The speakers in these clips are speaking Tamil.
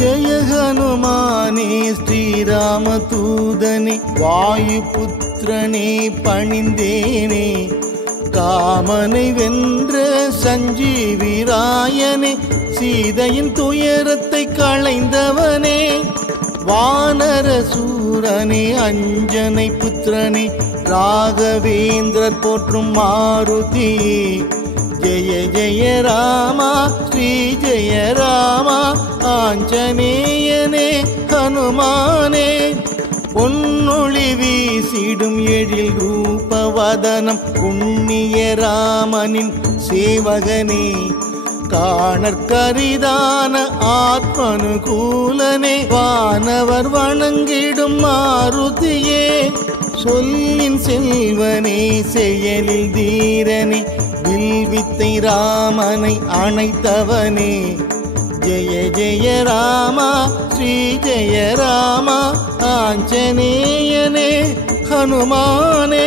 ஜெய ஹனுமானே ஸ்ரீராம தூதனே வாயுபுத்திரனே பணிந்தேனே காமனை வென்ற சஞ்சீவிராயனே சீதையின் துயரத்தை களைந்தவனே வானர சூரனே அஞ்சனை புத்திரனே ராகவேந்திரர் போற்றும் மாருதியே ஜெய ஜெய ராமா ஸ்ரீ ஜெய ராமா ஆஞ்சநேயனே ஹனுமானே பொன்னொளி வீசிடும் எழில் ரூபவதனம் புண்ணிய ராமனின் சேவகனே காணற்கரிதான ஆத்மனுகூலனே வானவர் வணங்கிடும் மாருதியே சொல்லின் செல்வனே செயலில் தீரனே வில்வித்தை ராமனை அணைத்தவனே ஜெய ஜெய ராமா ஸ்ரீ ஜெய ராமா ஆஞ்சநேயனே ஹனுமானே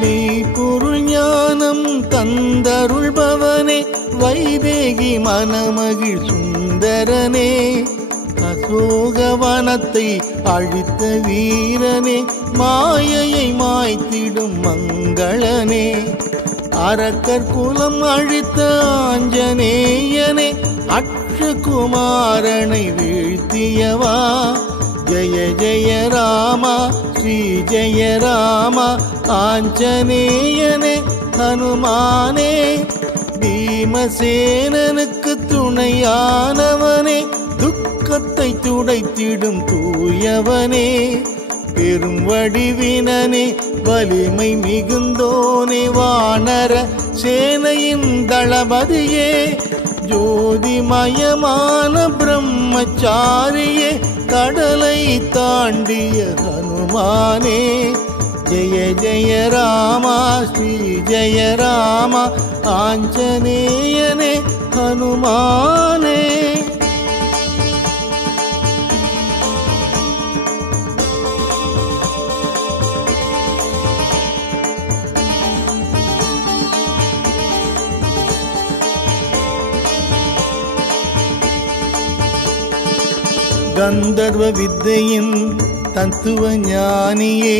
மெய்ப்பொருள் ஞானம் தந்தருள்பவனே வைதேகி மனமகிழ் சுந்தரனே அசோகவனத்தை அழித்த வீரனே மாயையை மாய்த்திடும் மங்களனே அரக்கர் குலம் அழித்த ஆஞ்சநேயனே அக்ஷகுமாரனை வீழ்த்தியவா ஜெய ஜெய ராமா ஸ்ரீ ஜெய ராமா ஆஞ்சநேயனே ஹனுமானே பீமசேனனுக்கு துணையானவனே துக்கத்தை துடைத்திடும் தூயவனே பெரும் வடிவினனே வலிமை மிகுந்தோனே வானர சேனையின் தளபதியே ஜோதிமயமான பிரம்மச்சாரியே கடலை தாண்டிய ஹனுமானே ஜெய ஜெய ராமா ஸ்ரீ ஜெய ராமா ஆஞ்சநேயனே ஹனுமானே கந்தர்வ வித்தையின் தத்துவ ஞானியே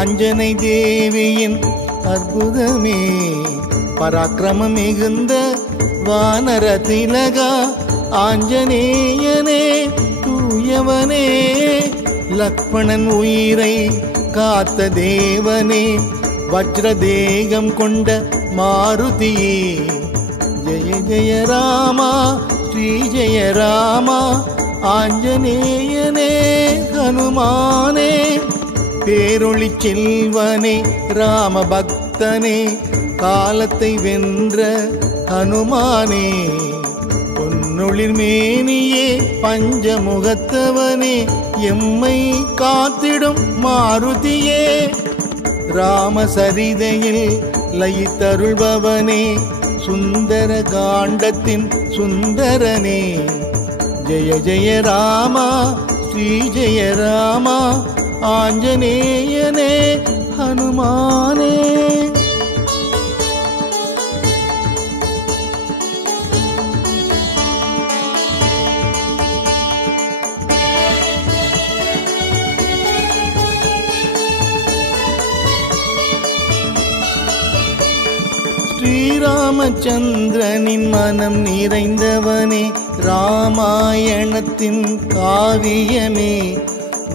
அஞ்சனை தேவியின் அற்புதமே பராக்கிரமம் மிகுந்த வானர திலகா ஆஞ்சநேயனே தூயவனே லக்ஷ்மணன் உயிரை காத்த தேவனே வஜ்ரதேகம் கொண்ட மாருதியே ஜெய ஜெய ராமா ஸ்ரீ ஜெய ராமா ஆஞ்சநேயனே ஹனுமானே பேரொளி செல்வனே ராம பக்தனே காலத்தை வென்ற ஹனுமானே பொன்னொளிர் மேனியே பஞ்சமுகத்தவனே எம்மை காத்திடும் மாருதியே ராமசரிதையில் லயித்தருள்பவனே சுந்தர காண்டத்தின் சுந்தரனே ஜெய ஜெய ராமா ஸ்ரீ ஜெய ராமா ஆஞ்சநேயனே ஹனுமானே ஸ்ரீராமச்சந்திரனின் மனம் நிறைந்தவனே ராமாயணத்தின் காவியமே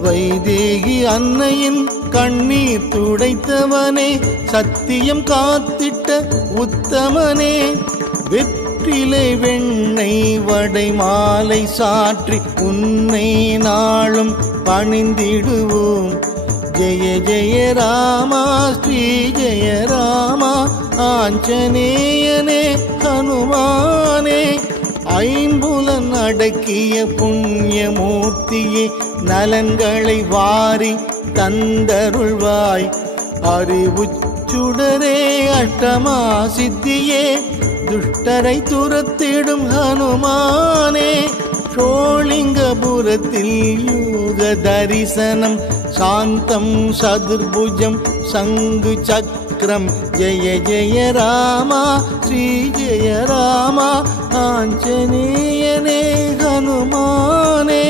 வைதேகி அன்னையின் கண்ணீர் துடைத்தவனே சத்தியம் காத்திட்ட உத்தமனே வெற்றிலை வெண்ணெய் வடை மாலை சாற்றி உன்னை நாளும் பணிந்திடுவோம் ஜெய ஜெய ராமா ஸ்ரீ ஜெய ராமா ஆஞ்சநேயனே ஹனுமானே ஐம்புலன் அடக்கிய புண்ணியமூர்த்தியே நலன்களை வாரி தந்தருள்வாய் அறிவுச்சுடரே அஷ்டமா சித்தியே துஷ்டரை துரத்திடும் ஹனுமானே ஷோலிங்கபுரத்தில் யோக தரிசனம் சாந்தம் சதுர்புஜம் சங்கு சக்கரம் ஜெய ஜெய ராமா ஸ்ரீ ஜெய ராமா ஆஞ்சநேயனே ஹனுமானே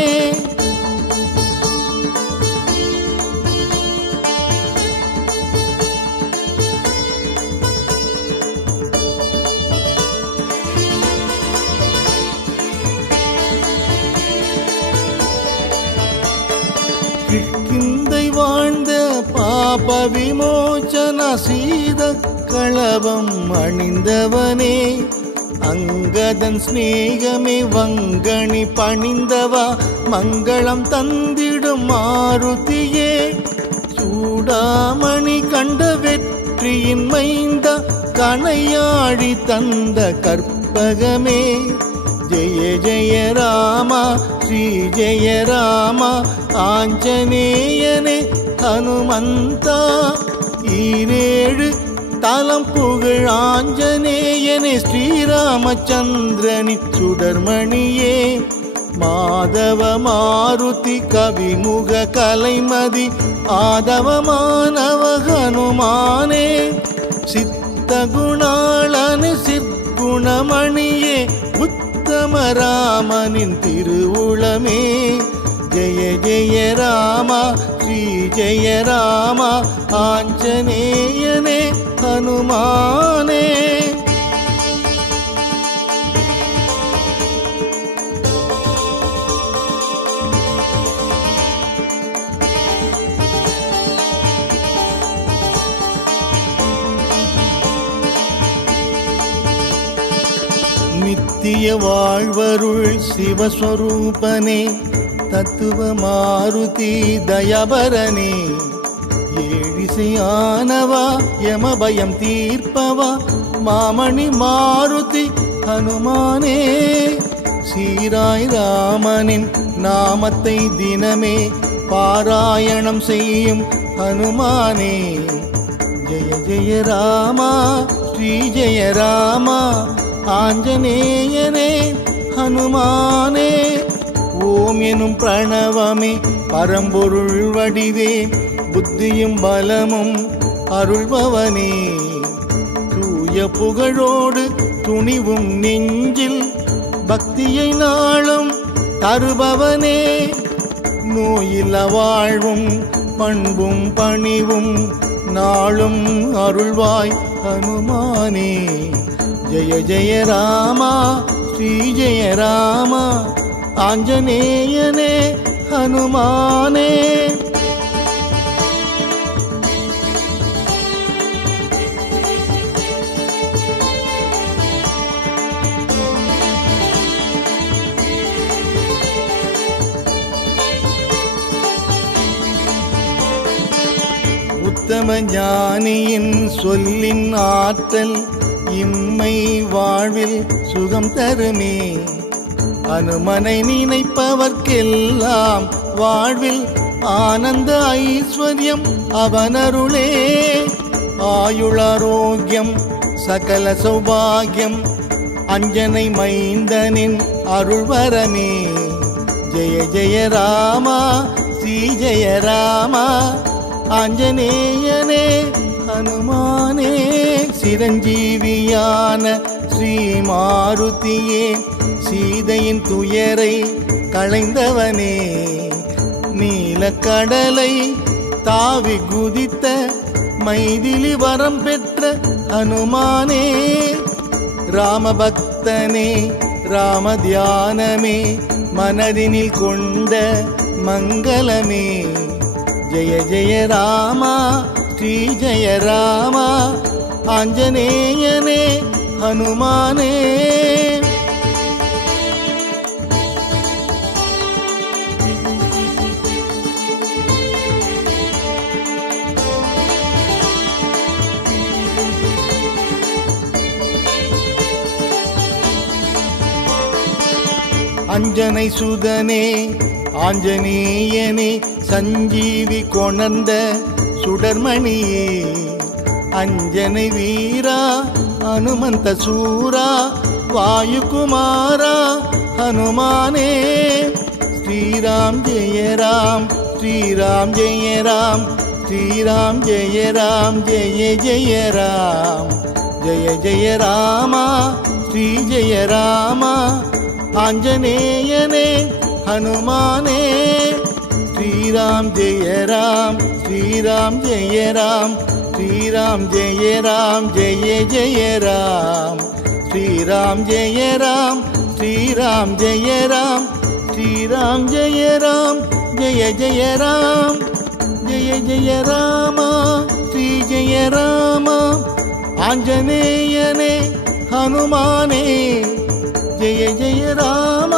கிஷ்கிந்தை வாழ்ந்த பாப விமோச்சன சீத களவம் அணிந்தவனே அங்கதன் ஸ்நேகமே வங்கணி பணிந்தவா மங்களம் தந்திடும் மாருதியே சூடாமணி கண்ட வெற்றியின் மைந்த கணையாழி தந்த கற்பகமே ஜெய ஜெய ராமா ஸ்ரீ ஜெய ராமா ஆஞ்சநேயனே ஹனுமந்தா ஈரேழு தலம் புகழ் ஆஞ்சநேயனே ஸ்ரீராமச்சந்திரனி சுடர்மணியே மாதவ மாருதி கவிமுக கலைமதி ஆதவமானவ ஹனுமானே சித்த குணாளனு சிற்குணமணியே உத்தமராமனின் திருவுளமே ஜெய ஜெய ராமா ஸ்ரீ ஜெய ராமா ஆஞ்சநேயனே ஹனுமானே நித்திய வாழ்வருள் சிவஸ்வரூபனே தத்துவ மாருதி தயபரனே ஏழிசையானவா யமபயம் தீர்ப்பவா மாமணி மாருதி ஹனுமானே சீராய் ராமனின் நாமத்தை தினமே பாராயணம் செய்யும் ஹனுமானே ஜெய ஜெய ராமா ஸ்ரீ ஜெய ராமா ஆஞ்சநேயனே ஹனுமானே ஓம் எனும் பிரணவமே பரம்பொருள் வடிவே புத்தியும் பலமும் அருள்பவனே தூய புகழோடு துணிவும் நெஞ்சில் பக்தியை நாளும் தருபவனே நோயில்ல வாழ்வும் பண்பும் பணிவும் நாளும் அருள்வாய் ஹனுமானே ஜெய ஜெய ராமா ஸ்ரீ ஜெய ராமா ஆஞ்சநேயனே ஹனுமானே உத்தம ஞானியின் சொல்லின் ஆற்றல் இம்மை வாழ்வில் சுகம் தருமே அனுமனை நினைப்பவர்க்கெல்லாம் வாழ்வில் ஆனந்த ஐஸ்வர்யம் அவனருளே ஆயுளாரோக்கியம் சகல சௌபாகியம் அஞ்சனை மைந்தனின் அருள்வரமே ஜெய ஜெய ராமா ஸ்ரீ ஜெய ராமா ஆஞ்சநேயனே ஹனுமானே சிரஞ்சீவியான ஸ்ரீ மாருதியே சீதையின் துயரை களைந்தவனே நீலக்கடலை தாவி குதித்த மைதிலி வரம் பெற்ற ஹனுமானே ராமபக்தனே ராம தியானமே மனதினில் கொண்ட மங்களமே ஜெய ஜெய ராமா ஸ்ரீ ஜெய ராமா ஆஞ்சநேயனே ஹனுமானே அஞ்சனை சுதனே ஆஞ்சநேயனே சஞ்சீவி கொணர்ந்த சுடர்மணியே அஞ்சனை வீரா ಹನುಮಂತ ಸೂರ ವಾಯುಕುಮಾರ ಹನುಮಾನೇ ಶ್ರೀರಾಮ್ ಜಯ ರಾಮ್ ಶ್ರೀರಾಮ್ ಜಯ ರಾಮ್ ಶ್ರೀರಾಮ್ ಜಯ ರಾಮ್ ಜಯ ಜಯ ರಾಮ್ ಜಯ ಜಯ ರಾಮ ಶ್ರೀ ಜಯ ರಾಮ ಆಂಜನೇಯನೇ ಹನುಮಾನೇ ಶ್ರೀರಾಮ್ ಜಯ ರಾಮ್ ಶ್ರೀರಾಮ್ ಜಯ ರಾಮ್ ಶ್ರೀರಾಮ್ ಜಯ ರಾಮ್ ಜಯ ಜಯ ರಾಮ್ ಶ್ರೀರಾಮ್ ಜಯ ರಾಮ್ ಶ್ರೀರಾಮ್ ಜಯ ರಾಮ್ ಶ್ರೀರಾಮ್ ಜಯ ರಾಮ್ ಜಯ ಜಯ ರಾಮ್ ಜಯ ಜಯ ರಾಮ ಶ್ರೀ ಜಯ ರಾಮ ಆಂಜನೇಯನೇ ಹನುಮಾನೇ ಜಯ ಜಯ ರಾಮ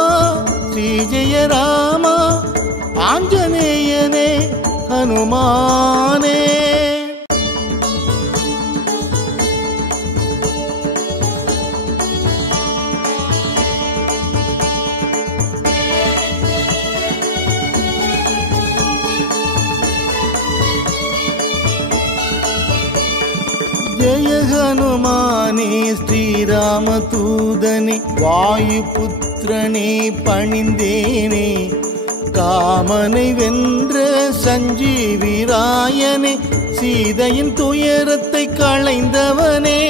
ಶ್ರೀ ಜಯ ರಾಮ ಆಂಜನೇಯನೇ ಹನುಮಾನೇ ಜಯ ಹನುಮಾನೇ ಶ್ರೀರಾಮದೂತನೇ வாயுபுத்திரனே பணிந்தேனே காமனை வென்ற சஞ்சீவிராயனே சீதையின் துயரத்தை களைந்தவனே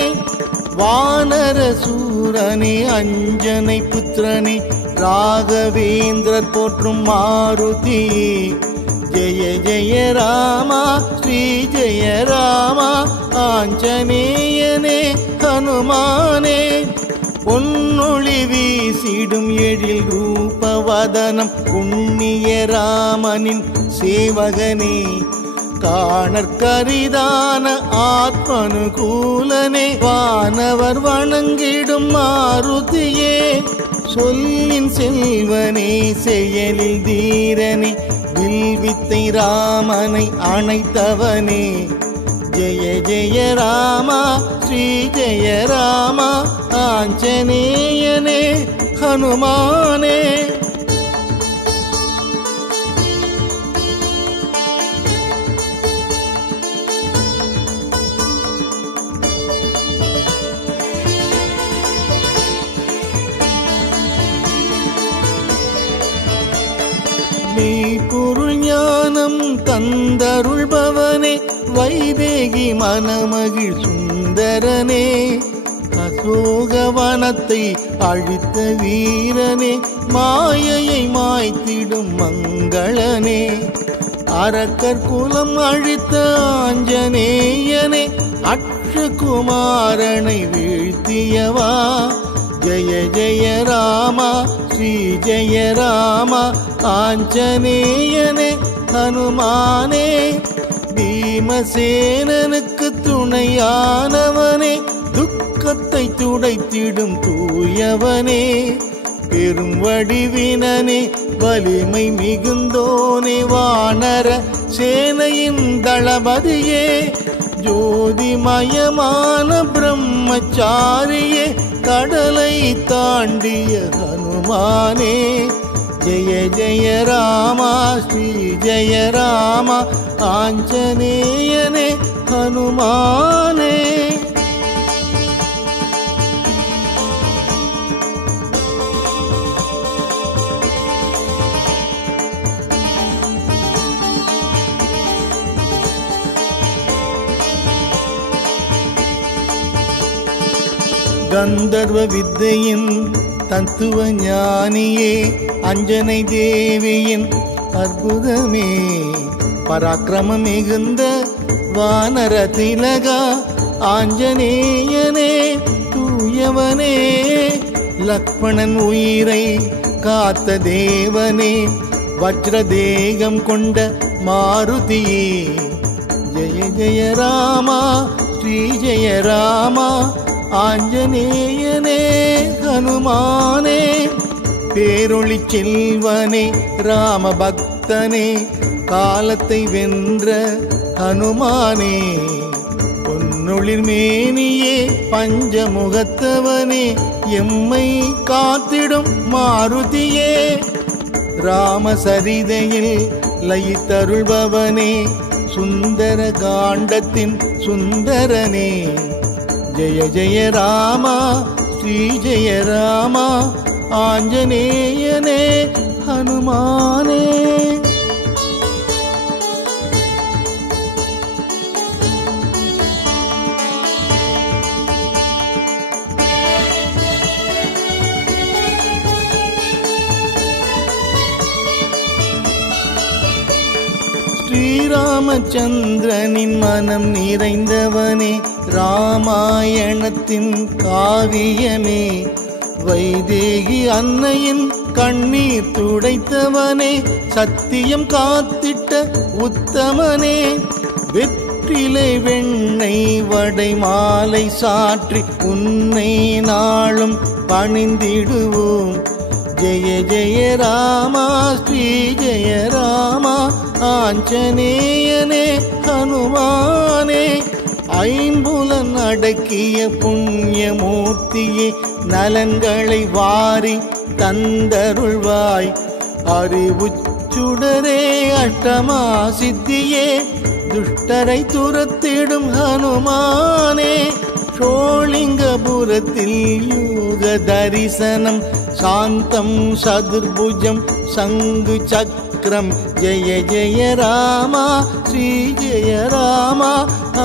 வானர சூரனே அஞ்சனை புத்திரனே ராகவேந்திரர் போற்றும் மாருதியே ஜெய ஜெய ராமா ஸ்ரீ ஜெய ராமா ஆஞ்சநேயனே ஹனுமானே பொன்னொளி வீசிடும் எழில் ரூபவதனம் புண்ணிய ராமனின் சேவகனே காணற்கரிதான ஆத்மனுகூலனே வானவர் வணங்கிடும் மாருதியே சொல்லின் செல்வனே செயலில் தீரனே வில்வித்தை ராமனை அணைத்தவனே ஜெய ஜெய ராமா ஸ்ரீ ஜெய ராமா ஆஞ்சநேயனே ஹனுமானே மெய்ப்பொருள் ஞானம் தந்தருள்பவனே வைதேகி மனமகிழ் சுந்தரனே அசோகவனத்தை அழித்த வீரனே மாயையை மாய்த்திடும் மங்களனே அரக்கர் குலம் அழித்த ஆஞ்சநேயனே அக்ஷகுமாரனை வீழ்த்தியவா ஜெய ஜெய ராமா ஸ்ரீ ஜெய ராமா ஆஞ்சநேயனே ஹனுமானே பீமசேனனுக்கு துணையானவனே துக்கத்தை துடைத்திடும் தூயவனே பெரும் வடிவினனே வலிமை மிகுந்தோனே வானர சேனையின் தளபதியே ஜோதிமயமான பிரம்மச்சாரியே கடலை தாண்டிய ஹனுமானே ஜெய ஜெய ராமா ஸ்ரீ ஜெய ராமா ஆஞ்சநேயனே ஹனுமானே கந்தர்வ வித்தையின் தத்துவ ஞானியே அஞ்சனை தேவியின் அற்புதமே பராக்கிரமம் மிகுந்த வானர திலகா ஆஞ்சநேயனே தூயவனே லக்ஷ்மணன் உயிரை காத்த தேவனே வஜ்ரதேகம் கொண்ட மாருதியே ஜெய ஜெய ராமா ஸ்ரீ ஜெய ராமா ஆஞ்சநேயனே ஹனுமானே பேரொளி செல்வனே ராம பக்தனே காலத்தை வென்ற ஹனுமானே பொன்னொளிர் மேனியே பஞ்சமுகத்தவனே எம்மை காத்திடும் மாருதியே ராமசரிதையில் லயித்தருள்பவனே சுந்தர காண்டத்தின் சுந்தரனே ஜெய ஜெய ராமா ஸ்ரீ ஜெய ராமா ஆஞ்சநேயனே ஹனுமானே. ஸ்ரீராமச்சந்திரனின் மனம் நிறைந்தவனே, ராமாயணத்தின் காவியமே, வைதேகி அன்னையின் கண்ணீர் துடைத்தவனே, சத்தியம் காத்திட்ட உத்தமனே, வெற்றிலை வெண்ணெய் வடை மாலை சாற்றி உன்னை நாளும் பணிந்திடுவோம். ஜெய ஜெய ராமா ஸ்ரீ ஜெய ராமா ஆஞ்சநேயனே ஹனுமானே. ஐம்புலன் அடக்கிய புண்ணியமூர்த்தியே, நலன்களை வாரி தந்தருள்வாய். அறிவுச்சுடரே அஷ்டமா சித்தியே, துஷ்டரை துரத்திடும் ஹனுமானே. ஷோலிங்கபுரத்தில் யோக தரிசனம், சாந்தம் சதுர்புஜம் சங்கு சக்கரம். ஜெய ஜெய ராமா ஸ்ரீ ஜெய ராமா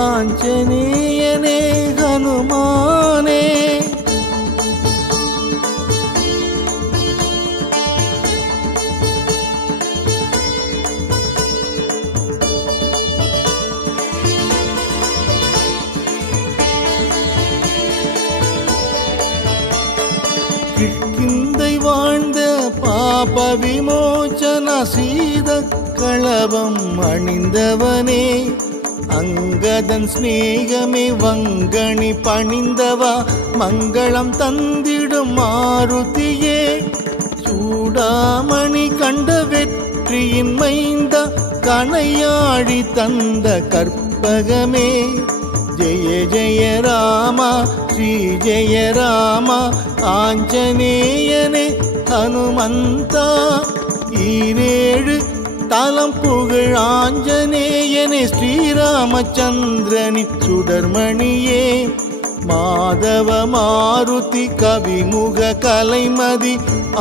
ஆஞ்சநேயனே ஹனுமானே. கிஷ்கிந்தை வாழ்ந்த பாப விமோச்சன சீத களவம் அணிந்தவனே, அங்கதன் ஸ்நேகமே வங்கணி பணிந்தவா, மங்களம் தந்திடும் மாருதியே. சூடாமணி கண்ட வெற்றியின் மைந்த, கணையாழி தந்த கற்பகமே. ஜெய ஜெய ராமா ஸ்ரீ ஜெய ராமா ஆஞ்சநேயனே ஹனுமந்தா. ஈரேழு தலம் புகழ் ஆஞ்சநேயனே, ஸ்ரீராமச்சந்திரனின் சுடர்மணியே. மாதவ மாருதி கவிமுக கலைமதி,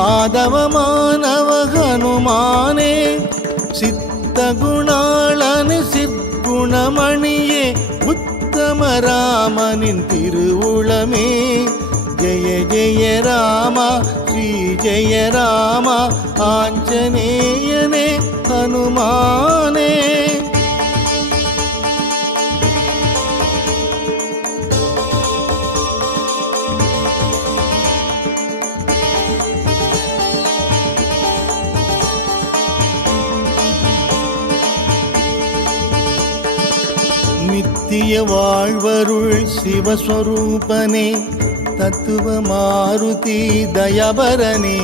ஆதவமானவ ஹனுமானே. சித்த குணாளனு சிற்குணமணியே, உத்தமராமனின் திருவுளமே. ஜெய ஜெய ராமா ஸ்ரீ ஜெய ராமா ஆஞ்சநேயனே ஹனுமானே. நித்திய வாழ்வருள் சிவஸ்வரூபனே, தத்துவ மாருதி தயபரனே.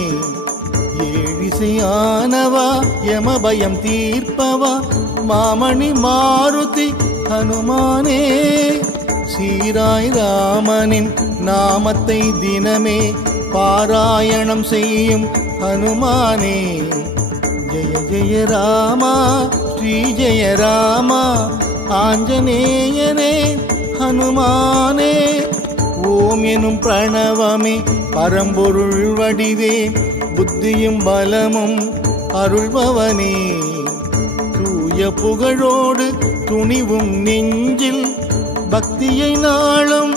ஏழிசையானவா யமபயம் தீர்ப்பவா, மாமணி மாருதி ஹனுமானே. சீராய் ராமனின் நாமத்தை தினமே பாராயணம் செய்யும் ஹனுமானே. ஜெய ஜெய ராமா ஸ்ரீ ஜெய ராமா ஆஞ்சநேயனே ஹனுமானே. ஓம் எனும் பிரணவமே பரம்பொருள் வடிவே, புத்தியும் பலமும் அருள்பவனே. தூய புகழோடு துணிவும் நெஞ்சில், பக்தியை நாளும்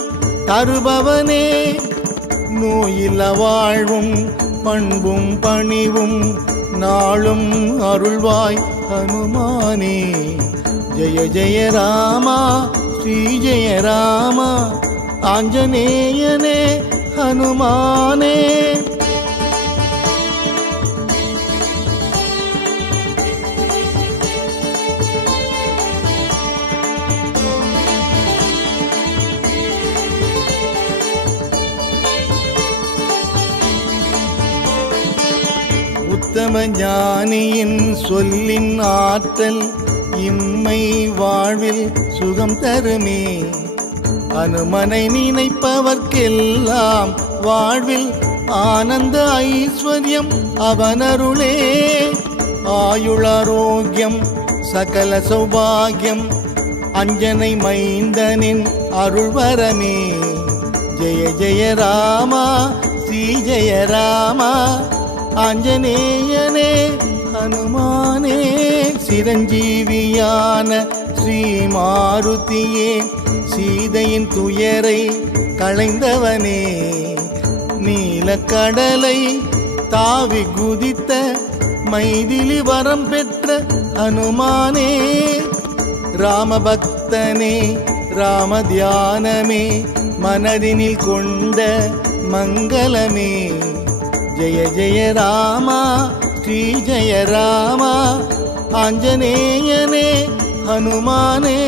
தருபவனே. நோயில்ல வாழ்வும் பண்பும் பணிவும் நாளும் அருள்வாய் ஹனுமானே. ஜெய ஜெய ராமா ஸ்ரீ ஜெய ராமா ஆஞ்சநேயனே ஹனுமானே. உத்தம ஞானியின் சொல்லின் ஆற்றல், இம்மை வாழ்வில் சுகம் தருமே. அனுமனை நினைப்பவர்க்கெல்லாம் வாழ்வில் ஆனந்த ஐஸ்வர்யம் அவனருளே. ஆயுளாரோக்கியம் சகல சௌபாகியம், அஞ்சனை மைந்தனின் அருள்வரமே. ஜெய ஜெய ராமா ஸ்ரீ ஜெய ராமா ஆஞ்சநேயனே ஹனுமானே சிரஞ்சீவியான ஸ்ரீ மாருதியே சீதையின் துயரை களைந்தவனே நீலக்கடலை தாவி குதித்த மைதிலி வரம் பெற்ற ஹனுமானே ராமபக்தனே ராம தியானமே மனதினில் கொண்ட மங்களமே ஜெய ஜெய ராமா ஸ்ரீ ஜெய ராமா ஆஞ்சநேயனே ஹனுமானே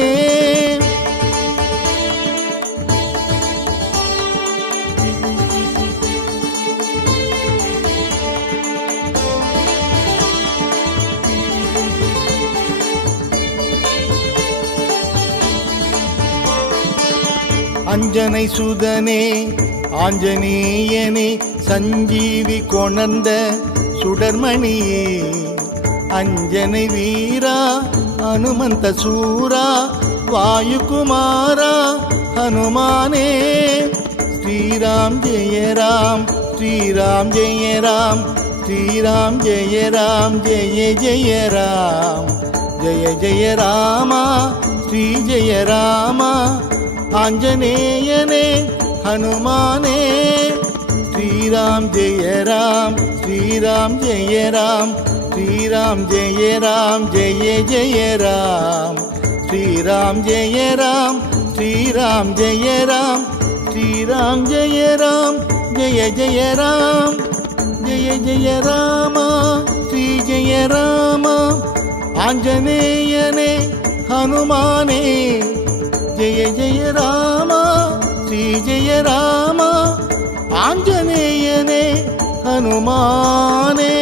அஞ்சனை சுதனே ஆஞ்சநேயனே சஞ்சீவி கொணர்ந்த சுடர்மணியே அஞ்சனை வீரா ஹனுமந்த சூரா வாயுகுமாரா ஹனுமானே ஸ்ரீராம் ஜெய ராம் ஸ்ரீராம் ஜெய ராம் ஸ்ரீராம் ஜெய ராம் ஜெய ஜெய ராம் ஜெய ஜெய ராமா ஸ்ரீ ஜெய ராமா ஆஞ்சநேயனே ஹனுமானே ஸ்ரீராம் ஜெய ராம் ஸ்ரீராம் ஜெய ராம் ஸ்ரீராம் ஜெய ராம் ஜெய ஜெய ராம் ஸ்ரீராம் ஜெய ராம் ஸ்ரீராம் ஜெய ராம் ஸ்ரீராம் ஜெய ராம் ஜெய ஜெய ராம் ஜெய ஜெய ராமா ஸ்ரீ ஜெய ராமா ஆஞ்சநேயனே ஹனுமானே ஜெய ஜெய ராமா ஸ்ரீ ஜெய ராமா ஆஞ்சநேயனே ஹனுமானே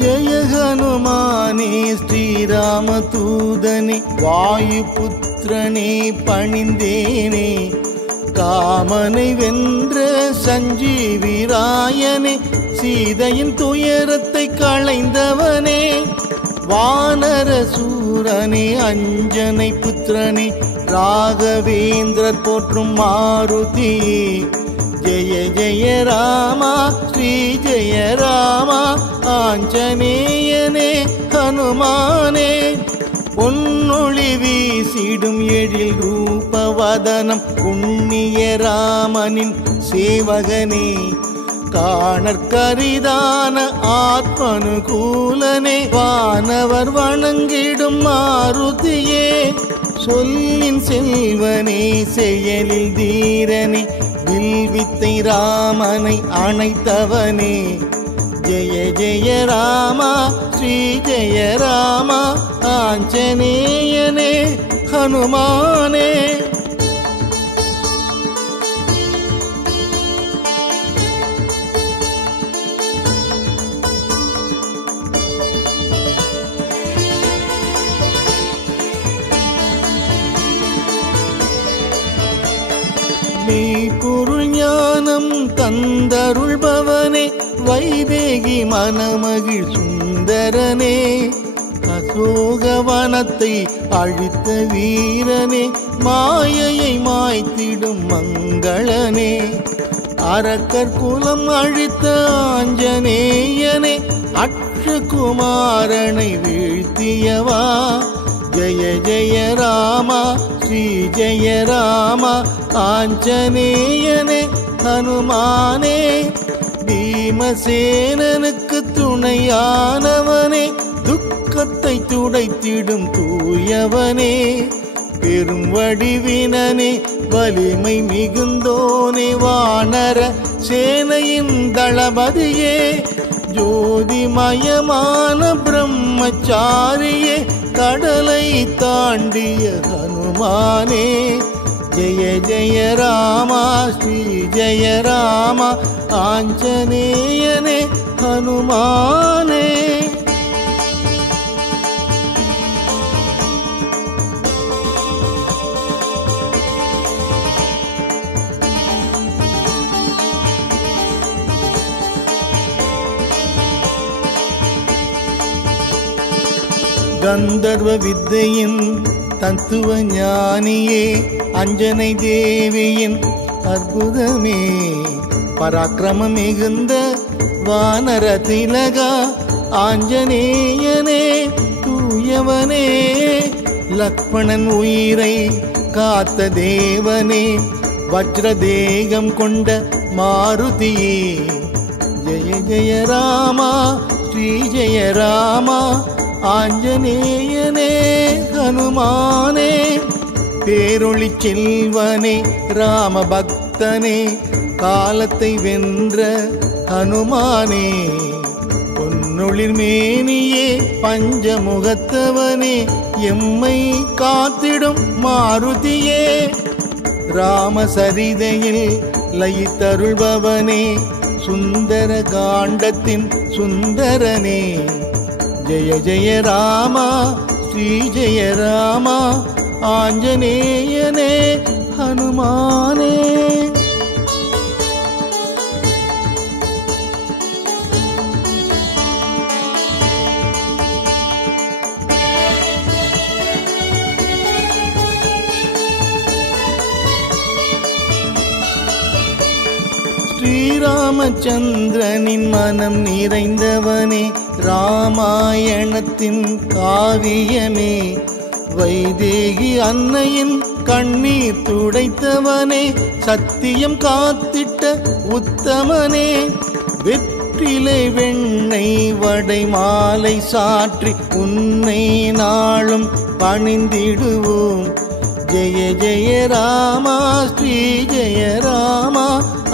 ஜெய ஹனுமானே ஸ்ரீராம தூதனே வாயுபுத்திரனே பணிந்தேனே காமனை வென்ற சஞ்சீவிராயனே சீதையின் துயரத்தை களைந்தவனே வானர சூரனே அஞ்சனை புத்திரனே ராகவேந்திரர் போற்றும் மாருதியே ஜெய ஜெய ராமா ஸ்ரீ ஜெய ராமா ஆஞ்சநேயனே ஹனுமானே பொன்னொளி வீசிடும் எழில் ரூபவதனம் புண்ணிய ராமனின் சேவகனே காணற்கரிதான ஆத்மனுகூலனே வானவர் வணங்கிடும் மாருதியே சொல்லின் செல்வனே செயலில் தீரனே வில்வித்தை ராமனை அணைத்தவனே ஜெய ஜெய ராமா ஸ்ரீ ஜெய ராமா ஆஞ்சநேயனே ஹனுமானே மெய்ப்பொருள் ஞானம் தந்தருள்பவனே வைதேகி மனமகிழ் சுந்தரனே அசோகவனத்தை அழித்த வீரனே மாயையை மாய்த்திடும் மங்களனே அரக்கர் குலம் அழித்த ஆஞ்சநேயனே அக்ஷகுமாரனை வீழ்த்தியவா ஜெய ஜெய ராமா ஸ்ரீ ஜெய ராமா ஆஞ்சநேயனே ஹனுமானே பீமசேனனுக்கு துணையானவனே துக்கத்தை துடைத்திடும் தூயவனே பெரும் வடிவினனே வலிமை மிகுந்தோனே வானர சேனையின் தளபதியே ஜோதிமயமான பிரம்மச்சாரியே கடலை தாண்டிய ஹனுமானே ஜெய ஜெய ராமா ஸ்ரீ ஜெய ராமா ஆஞ்சநேயனே ஹனுமானே கந்தர்வ வித்தையின் தத்துவ ஞானியே அஞ்சனை தேவியின் அற்புதமே பராக்கிரமம் மிகுந்த வானர திலகா ஆஞ்சநேயனே தூயவனே லக்ஷ்மணன் உயிரை காத்த தேவனே வஜ்ரதேகம் கொண்ட மாருதியே ஜெய ஜெய ராமா ஸ்ரீ ஜெய ராமா ஆஞ்சநேயனே ஹனுமானே பேரொளி செல்வனே ராம பக்தனே காலத்தை வென்ற ஹனுமானே பொன்னொளிர் மேனியே பஞ்சமுகத்தவனே எம்மை காத்திடும் மாருதியே ராமசரிதையில் லயித்தருள்பவனே சுந்தர காண்டத்தின் சுந்தரனே ஜெய ஜெய ராமா ஸ்ரீ ஜெய ராமா ஆஞ்சநேயனே ஹனுமானே ஸ்ரீராமச்சந்திரனின் மனம் நிறைந்தவனே ராமாயணத்தின் காவியமே வைதேகி அன்னையின் கண்ணீர் துடைத்தவனே சத்தியம் காத்திட்ட உத்தமனே வெற்றிலை வெண்ணெய் வடை மாலை சாற்றி உன்னை நாளும் பணிந்திடுவோம் ஜெய ஜெய ராமா ஸ்ரீ ஜெய ராமா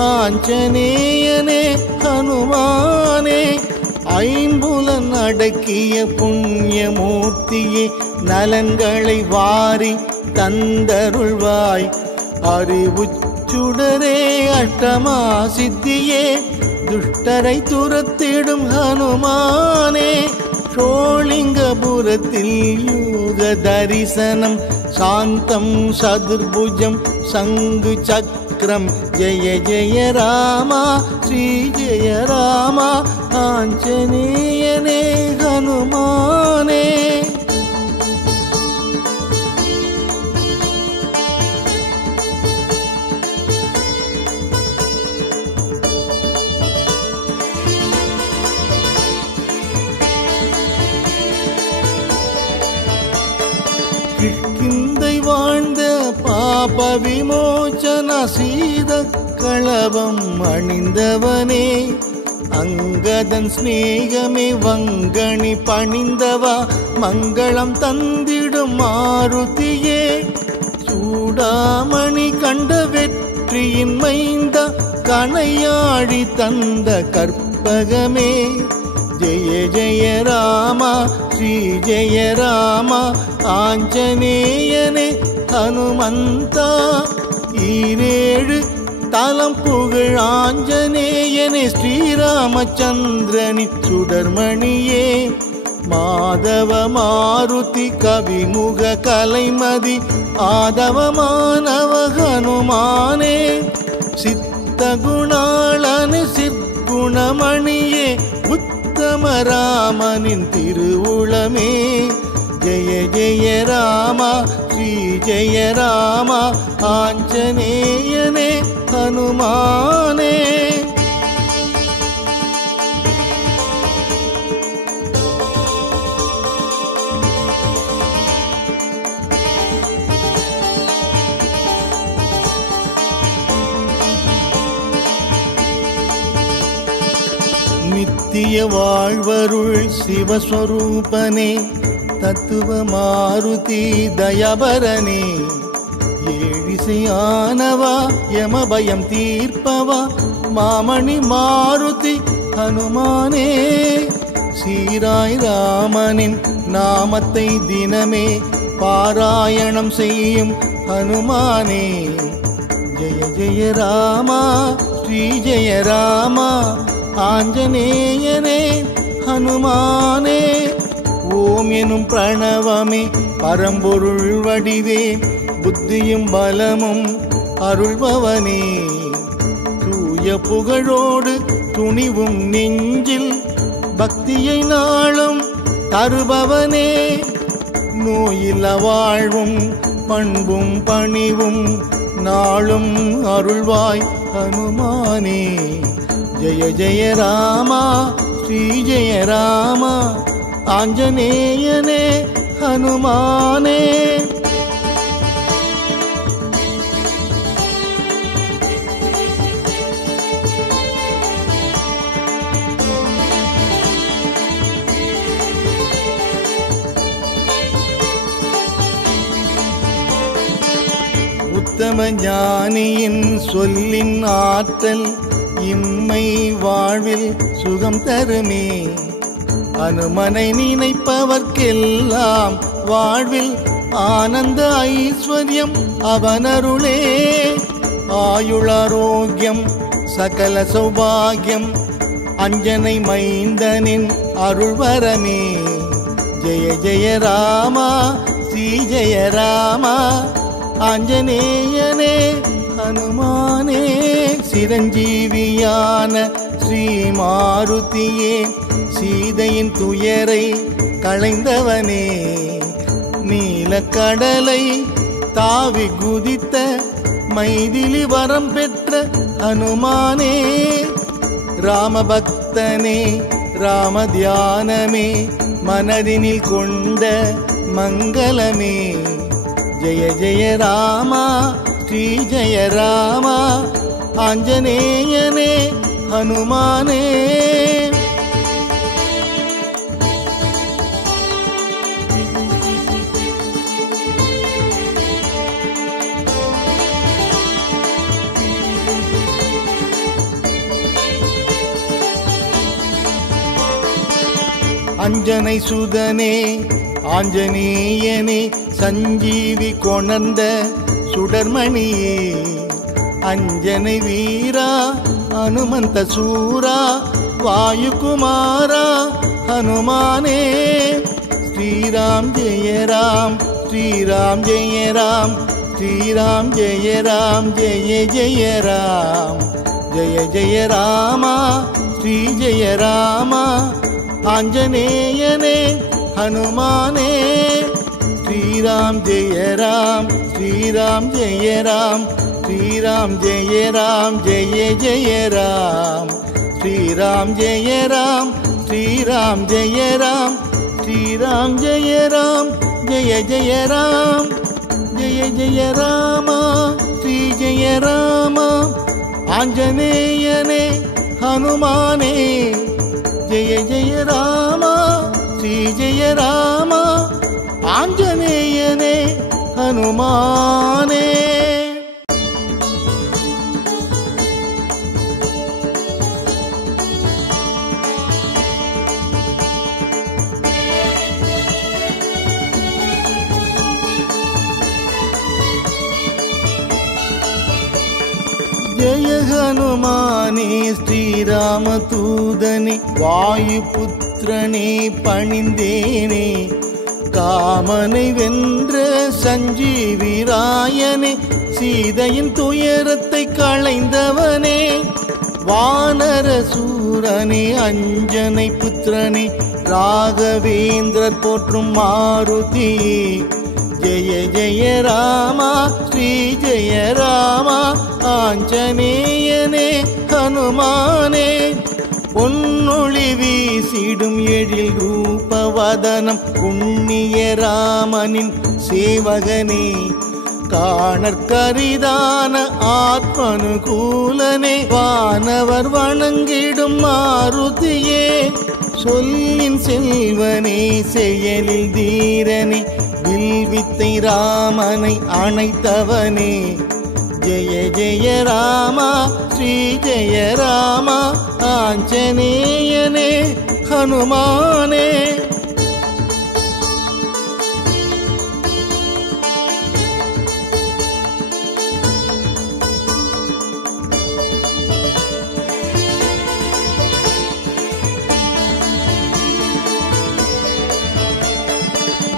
ஆஞ்சநேயனே ஹனுமானே ஐம்புலன் அடக்கிய புண்ணியமூர்த்தியே நலன்களை வாரி தந்தருள்வாய் அறிவுச்சுடரே அஷ்டமா சித்தியே துஷ்டரை துரத்திடும் ஹனுமானே ஷோலிங்கபுரத்தில் யோக தரிசனம் சாந்தம் சதுர்புஜம் சங்கு சக்கரம் ஜெய ஜெய ராமா ஸ்ரீ ஜெய ராமா ஆஞ்சநேயனே ஹனுமானே கிஷ்கிந்தை வாழ்ந்த பாப விமோச்சன சீத களபம் அணிந்தவனே அங்கதன் ஸ்நேகமே வங்கணி பணிந்தவா மங்களம் தந்திடும் மாருதியே சூடாமணி கண்ட வெற்றியின் மைந்த கணையாழி தந்த கற்பகமே ஜெய ஜெய ராமா ஸ்ரீ ஜெய ராமா ஆஞ்சநேயனே ஹனுமந்தா ஈரேழு தலம் புகழ் ஆஞ்சநேயனே ஸ்ரீராமச்சந்திரனி சுடர்மணியே மாதவ மாருதி கவிமுக கலைமதி ஆதவமானவ ஹனுமானே சித்த குணாளனு சிற்குணமணியே உத்தம ராமனின் திருவுளமே ஜெய ஜெய ராமா ஸ்ரீ ஜெய ராமா ஆஞ்சநேயனே ஹனுமானே நித்திய வாழ்வருள் சிவஸ்வரூபனே தத்துவ மாருதி தயபரனே ஏழிசையானவா யமபயம் தீர்ப்பவா மாமணி மாருதி ஹனுமானே சீராய் ராமனின் நாமத்தை தினமே பாராயணம் செய்யும் ஹனுமானே ஜெய ஜெய ராமா ஸ்ரீ ஜெய ராமா ஆஞ்சநேயனே ஹனுமானே ஓம் எனும் பிரணவமே பரம்பொருள் வடிவே புத்தியும் பலமும் அருள்பவனே தூய புகழோடு துணிவும் நெஞ்சில் பக்தியை நாளும் தருபவனே நோயில்ல வாழ்வும் பண்பும் பணிவும் நாளும் அருள்வாய் ஹனுமானே. ஜெய ஜெய ராமா ஸ்ரீ ஜெய ராமா ஆஞ்சநேயனே ஹனுமானே. உத்தம ஞானியின் சொல்லின் ஆற்றல் இம்மை வாழ்வில் சுகம் தருமே. அனுமனை நினைப்பவர்க்கெல்லாம் வாழ்வில் ஆனந்த ஐஸ்வர்யம் அவனருளே. ஆயுளாரோக்கியம் சகல சௌபாகியம் அஞ்சனை மைந்தனின் அருள்வரமே. ஜெய ஜெய ராமா ஸ்ரீ ஜெய ராமா ஆஞ்சநேயனே ஹனுமானே. சிரஞ்சீவியான ஸ்ரீ மாருதியே சீதையின் துயரை களைந்தவனே. நீலக்கடலை தாவி குதித்த மைதிலி வரம் பெற்ற ஹனுமானே. ராமபக்தனே ராம தியானமே மனதினில் கொண்ட மங்களமே. ஜெய ஜெய ராமா ஸ்ரீ ஜெய ராமா ஆஞ்சநேயனே ஹனுமானே. அஞ்சனை சுதனே ஆஞ்சநேயனே சஞ்சீவி கொணர்ந்த சுடர்மணியே. அஞ்சனை வீரா ஹனுமந்த சூரா வாயுகுமாரா ஹனுமானே. ஸ்ரீராம் ஜெய ராம் ஸ்ரீராம் ஜெய ராம் ஸ்ரீராம் ஜெய ராம் ஜெய ஜெய ராம். ஜெய ஜெய ராமா ஸ்ரீ ஜெய ராமா ஆஞ்சநேயனே ஹனுமானே. ஸ்ரீராம் ஜெய ராம் ஸ்ரீராம் ஜெய ராம் ஸ்ரீராம் ஜெய ராம் ஜெய ஜெய ராம். ஸ்ரீராம் ஜெய ராம் ஸ்ரீராம் ஜெய ராம் ஸ்ரீராம் ஜெய ராம் ஜெய ஜெய ராம். ஜெய ஜெய ராமா ஸ்ரீ ஜெய ராமா ஆஞ்சநேயனே ஹனுமானே. ஜெய ஜெய ராமா ஸ்ரீ ஜெய ராமா ஆஞ்சநேயனே ஹனுமானே. ஜெய ஹனுமானே ஸ்ரீராம தூதனே வாயுபுத்திரனே பணிந்தேனே. காமனை வென்ற சஞ்சீவிராயனே சீதையின் துயரத்தை களைந்தவனே. வானர சூரனே அஞ்சனை புத்திரனே ராகவேந்திரர் போற்றும் மாருதியே. ஜெய ஜெய ராமா ஸ்ரீ ஜெய ராமா ஆஞ்சநேயனே ஹனுமானே. பொன்னொளி வீசிடும் எழில் ரூபவதனம் புண்ணிய ராமனின் சேவகனே. காணற்கரிதான ஆத்மனுகூலனே வானவர் வணங்கிடும் மாருதியே. சொல்லின் செல்வனே செயலில் தீரனே வில்வித்தை ராமனை அணைத்தவனே. ஜெய ஜெய ராமா ஸ்ரீ ஜெய ராமா ஆஞ்சநேயனே ஹனுமானே.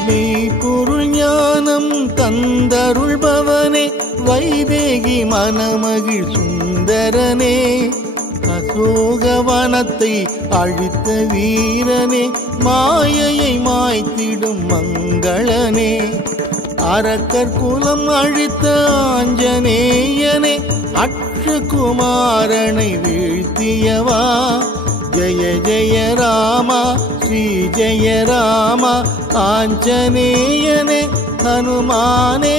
மெய்ப்பொருள் ஞானம் தந்தருள்பவனே வைதேகி மனமகிழ் சுந்தரனே. அசோகவனத்தை அழித்த வீரனே, மாயையை மாய்த்திடும் மங்களனே, அரக்கர் குலம் அழித்த ஆஞ்சநேயனே, அக்ஷகுமாரனை வீழ்த்தியவா. ஜெய ஜெய ராமா ஸ்ரீ ஜெய ராமா ஆஞ்சநேயனே ஹனுமானே,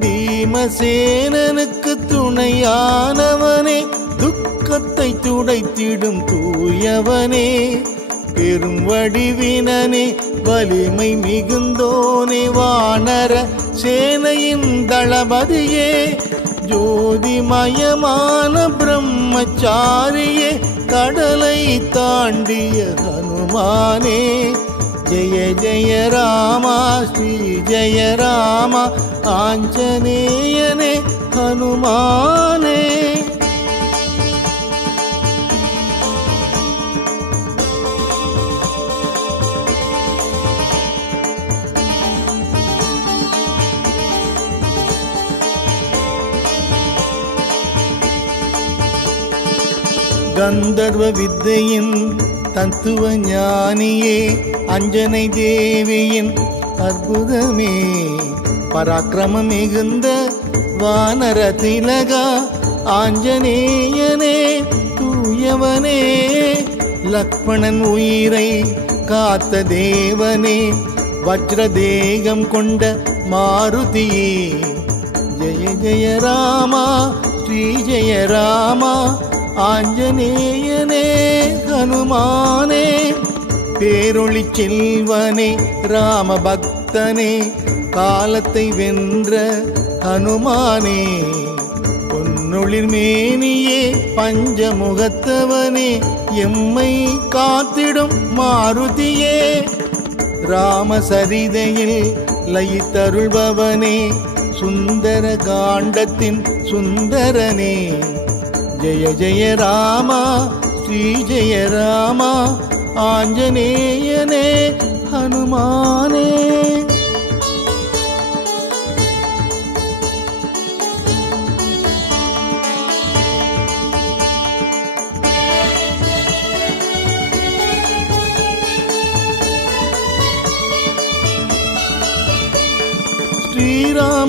பீமசேனனுக்கு துணையானவனே, துக்கத்தை துடைத்திடும் தூயவனே, பெரும் வடிவினனே வலிமை மிகுந்தோனே, வானர சேனையின் தளபதியே, ஜோதிமயமான பிரம்மச்சாரியே, கடலை தாண்டிய ஹனுமானே. ஜெய ஜெய ராமா ஸ்ரீ ஜெய ராமா ஆஞ்சநேயனே ஹனுமானே. கந்தர்வ வித்தையின் தத்துவ ஞானியே, அஞ்சனை தேவியின் அற்புதமே, பராக்கிரமம் மிகுந்த வானர திலகா ஆஞ்சநேயனே தூயவனே, லக்ஷ்மணன் உயிரை காத்த தேவனே, வஜ்ரதேகம் கொண்ட மாருதியே. ஜெய ஜெய ராமா ஸ்ரீ ஜெய ராமா ஆஞ்சநேயனே ஹனுமானே, பேரொளி செல்வனே ராம பக்தனே, காலத்தை வென்ற ஹனுமானே, பொன்னொளிர் மேனியே பஞ்சமுகத்தவனே, எம்மை காத்திடும் மாருதியே, ராமசரிதையில் லயித்தருள்பவனே, சுந்தர காண்டத்தின் சுந்தரனே. ஜெய ஜெய ராமா ஸ்ரீ ஜெய ராமா ஆஞ்சநேயனே ஹனுமானே.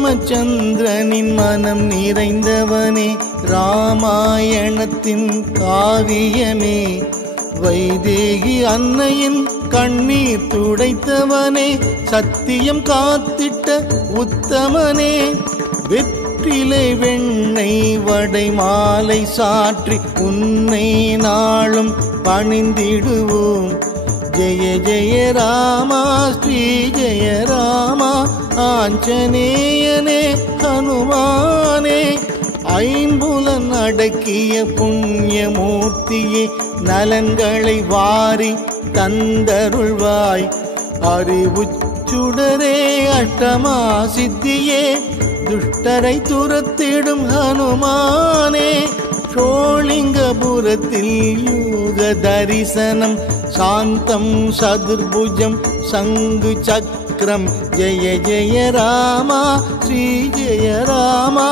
ஸ்ரீராமச்சந்திரனின் மனம் நிறைந்தவனே, ராமாயணத்தின் காவியமே, வைதேகி அன்னையின் கண்ணீர் துடைத்தவனே, சத்தியம் காத்திட்ட உத்தமனே, வெற்றிலை வெண்ணெய் வடை மாலை சாற்றி உன்னை நாளும் பணிந்திடுவோம். ஜெய ஜெய ராமா ஸ்ரீ ஜெய ராமா ஆஞ்சநேயனே ஹனுமானே, ஐம்புலன் அடக்கிய புண்ணியமூர்த்தியே, நலன்களை வாரி தந்தருள்வாய். அறிவுச்சுடரே அஷ்டமா சித்தியே, துஷ்டரை துரத்திடும் ஹனுமானே, ஷோலிங்கபுரத்தில் யோக தரிசனம், சாந்தம் சதுர்புஜம் சங்கு சக்கரம். ஜெய ஜெய ராமா ஸ்ரீ ஜெய ராமா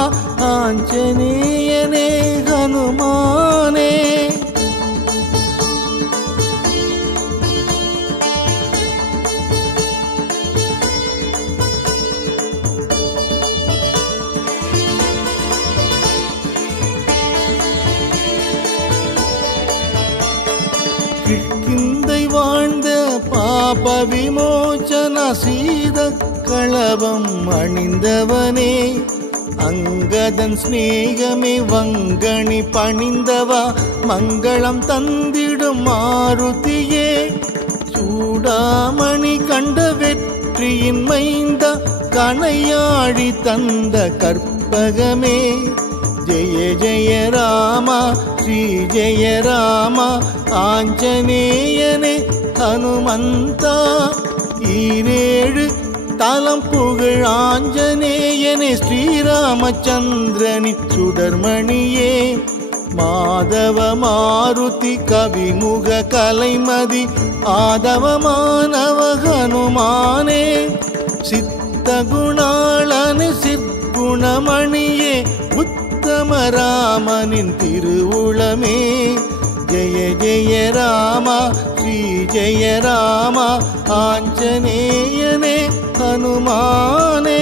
ஆஞ்சநேயனே ஹனுமானே. கிஷ்கிந்தை வாழ்ந்த பாப விமோச்சன சீத களபம் அணிந்தவனே, அங்கதன் ஸ்நேகமே வங்கணி பணிந்தவா, மங்களம் தந்திடும் மாருதியே, சூடாமணி கண்ட வெற்றியின் மைந்த, கணையாழி தந்த கற்பகமே. ஜெய ஜெய ராமா ஸ்ரீ ஜெய ராமா ஆஞ்சநேயனே ஹனுமந்தா, ஈரேழு தலம் புகழ் ஆஞ்சநேயனே, ஸ்ரீராமச்சந்திரனி சுடர்மணியே, மாதவ மாருதி கவிமுக கலைமதி, ஆதவமானவ ஹனுமானே, சித்த குணாளனு சிற்குணமணியே, உத்தம ராமனின் திருவுளமே. ஜெய ஜெய ராமா ஸ்ரீ ஜெய ராமா ஆஞ்சநேயனே ஹனுமானே.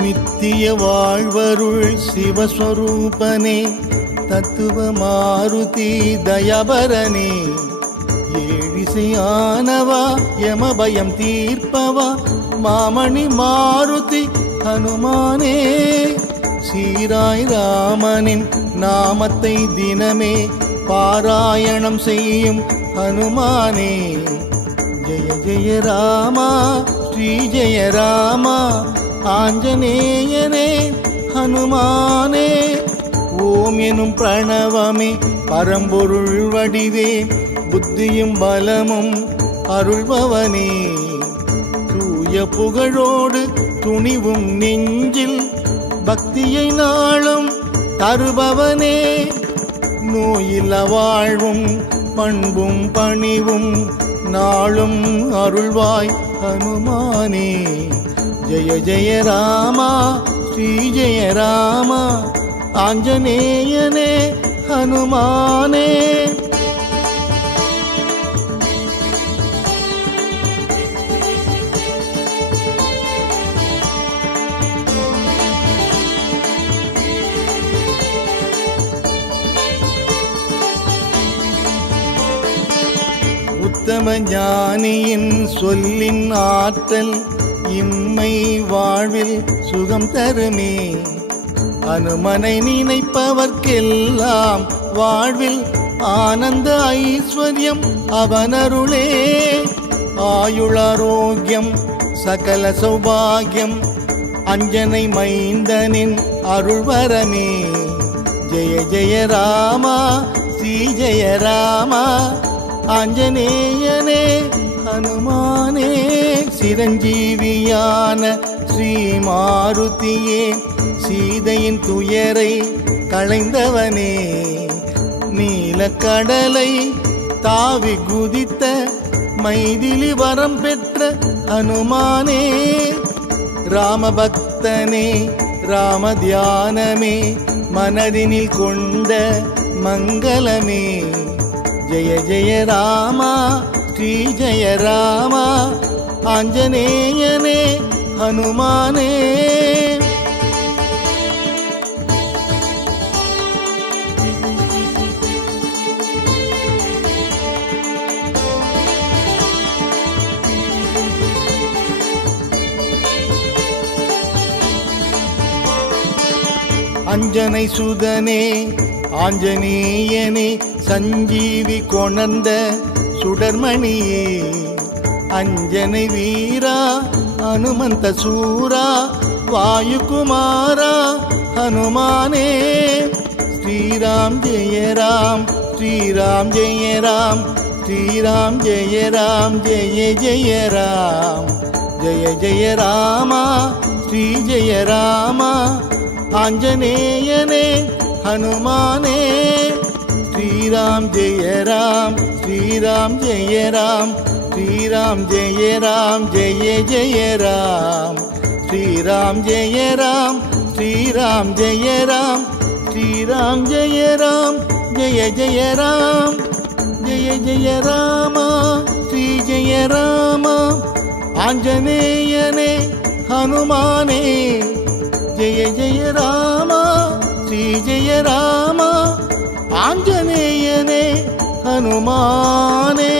நித்திய வாழ்வருள் சிவஸ்வரூபனே தத்துவ மாருதி தயபரனே. ஏழிசையானவா யமபயம் தீர்ப்பவா மாமணி மாருதி ஹனுமானே. சீராய் ராமனின் நாமத்தை தினமே பாராயணம் செய்யும் ஹனுமானே. ஜெய ஜெய ராமா ஸ்ரீ ஜெய ராமா ஆஞ்சநேயனே ஹனுமானே. ஓம் எனும் பிரணவமே பரம்பொருள் வடிவே புத்தியும் பலமும் அருள்பவனே. தூய புகழோடு துணிவும் நெஞ்சில் பக்தியை நாளும் தருபவனே. நோயில்ல வாழ்வும் பண்பும் பணிவும் நாளும் அருள்வாய் ஹனுமானே. ஜெய ஜெய ராமா ஸ்ரீ ஜெய ராமா ஆஞ்சநேயனே ஹனுமானே. உத்தம ஞானியின் சொல்லின் ஆற்றல் இம்மை வாழ்வில் சுகம் தருமே. அனுமனை நினைப்பவர்க்கெல்லாம் வாழ்வில் ஆனந்த ஐஸ்வர்யம் அவனருளே. ஆயுளாரோக்கியம் சகல சௌபாகியம் அஞ்சனை மைந்தனின் அருள்வரமே. ஜெய ஜெய ராமா ஸ்ரீ ஜெய ராமா ஆஞ்சநேயனே ஹனுமானே. சிரஞ்சீவியான ஸ்ரீ மாருதியே சீதையின் துயரை களைந்தவனே. நீலக்கடலை தாவி குதித்த மைதிலி வரம் பெற்ற ஹனுமானே. ராமபக்தனே ராம தியானமே மனதினில் கொண்ட மங்களமே. ஜெய ஜெய ராமா ஸ்ரீ ஜெய ராமா ஆஞ்சநேயனே ஹனுமானே. அஞ்சனை சுதனே ஆஞ்சநேயனே சஞ்சீவி கொணர்ந்த சுடர்மணியே. அஞ்சனை வீரா அனுமந்த சூரா வாயுகுமாரா ஹனுமானே. ஸ்ரீராம் ஜெய ராம் ஸ்ரீராம் ஜெய ராம் ஸ்ரீராம் ஜெய ராம் ஜெய ஜெய ராம். ஜெய ஜெய ராமா ஸ்ரீ ஜெய ராமா ஆஞ்சநேயனே ஹனுமானே. ஸ்ரீராம் ஜெய ராம் ஸ்ரீராம் ஜெய ராம் ஸ்ரீராம் ஜெய ராம் ஜெய ஜெய ராம். ஸ்ரீராம் ஜெய ராம் ஸ்ரீராம் ஜெய ராம் ஸ்ரீராம் ஜெய ராம் ஜெய ஜெய ராம். ஜெய ஜெய ராமா ஸ்ரீ ஜெய ராமா ஆஞ்சநேயனே ஹனுமானே. ஜெய ஜெய ராமா ஸ்ரீ ஜெய ராமா ஆஞ்சநேயனே ஹனுமானே.